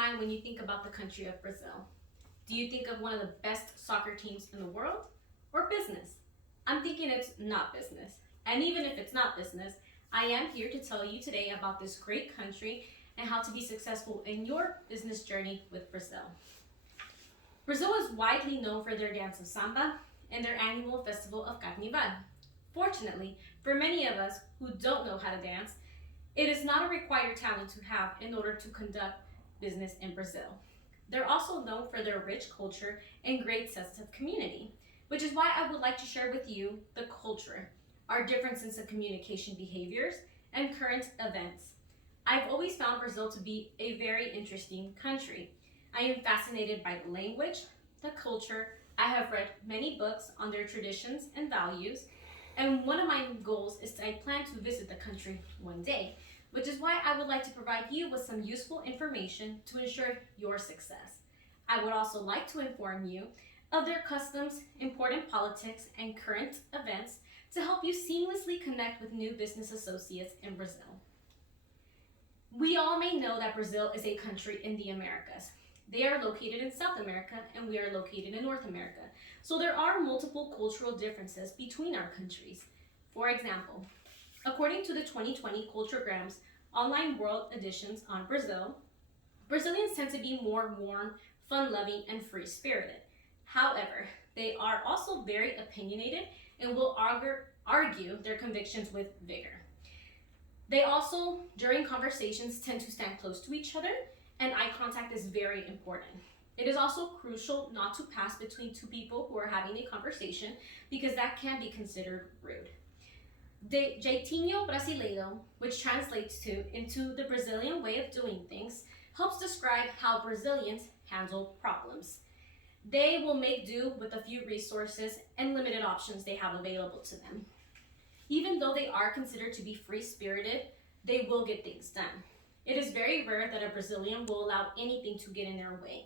mind when you think about the country of Brazil? Do you think of one of the best soccer teams in the world or business? I'm thinking it's not business. And even if it's not business, I am here to tell you today about this great country and how to be successful in your business journey with Brazil. Brazil is widely known for their dance of samba and their annual festival of Carnival. Fortunately, for many of us who don't know how to dance, it is not a required talent to have in order to conduct business in Brazil. They're also known for their rich culture and great sense of community, which is why I would like to share with you the culture, our differences in communication behaviors, and current events. I've always found Brazil to be a very interesting country. I am fascinated by the language, the culture. I have read many books on their traditions and values, and one of my goals is that I plan to visit the country one day, which is why I would like to provide you with some useful information to ensure your success. I would also like to inform you of their customs, important politics, and current events to help you seamlessly connect with new business associates in Brazil. We all may know that Brazil is a country in the Americas. They are located in South America and we are located in North America. So there are multiple cultural differences between our countries. For example, according to the 2020 Culturegram's online world editions on Brazil, Brazilians tend to be more warm, fun-loving, and free-spirited. However, they are also very opinionated and will argue their convictions with vigor. They also, during conversations, tend to stand close to each other, and eye contact is very important. It is also crucial not to pass between two people who are having a conversation because that can be considered rude. De jeitinho brasileiro, which translates into the Brazilian way of doing things, helps describe how Brazilians handle problems. They will make do with the few resources and limited options they have available to them. Even though they are considered to be free-spirited, they will get things done. It is very rare that a Brazilian will allow anything to get in their way.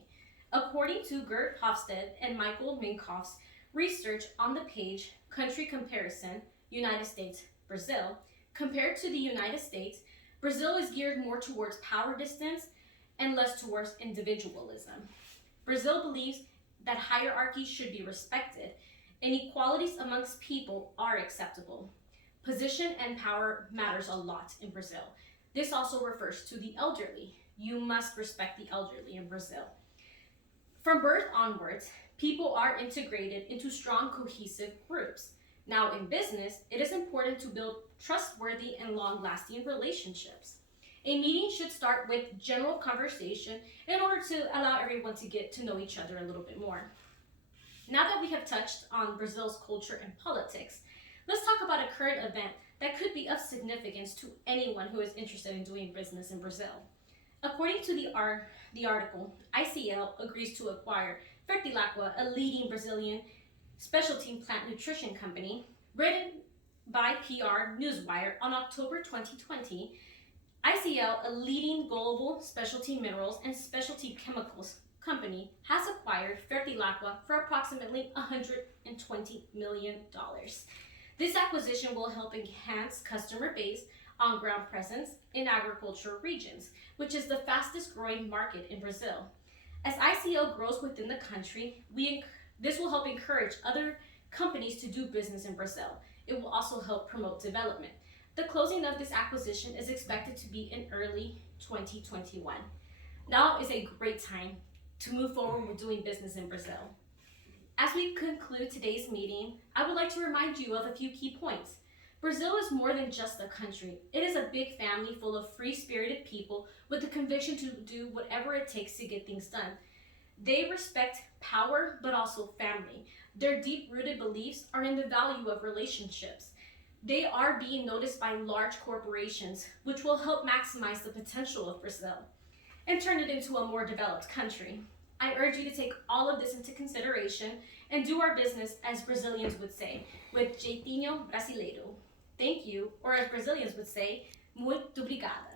According to Gert Hofstede and Michael Minkoff's research on the page Country Comparison, United States, Brazil, compared to the United States, Brazil is geared more towards power distance and less towards individualism. Brazil believes that hierarchies should be respected and equalities amongst people are acceptable. Position and power matters a lot in Brazil. This also refers to the elderly. You must respect the elderly in Brazil. From birth onwards, people are integrated into strong, cohesive groups. Now, in business, it is important to build trustworthy and long-lasting relationships. A meeting should start with general conversation in order to allow everyone to get to know each other a little bit more. Now that we have touched on Brazil's culture and politics, let's talk about a current event that could be of significance to anyone who is interested in doing business in Brazil. According to the article, ICL agrees to acquire Fertilaqua, a leading Brazilian specialty plant nutrition company. Written by PR Newswire on October 2020, ICL, a leading global specialty minerals and specialty chemicals company, has acquired Fertilaqua for approximately $120 million. This acquisition will help enhance customer base, on-ground presence in agricultural regions, which is the fastest growing market in Brazil. As ICL grows within the country, this will help encourage other companies to do business in Brazil. It will also help promote development. The closing of this acquisition is expected to be in early 2021. Now is a great time to move forward with doing business in Brazil. As we conclude today's meeting, I would like to remind you of a few key points. Brazil is more than just a country. It is a big family full of free-spirited people with the conviction to do whatever it takes to get things done. They respect power, but also family. Their deep-rooted beliefs are in the value of relationships. They are being noticed by large corporations, which will help maximize the potential of Brazil and turn it into a more developed country. I urge you to take all of this into consideration and do our business, as Brazilians would say, with jeitinho brasileiro. Thank you, or as Brazilians would say, muito obrigada.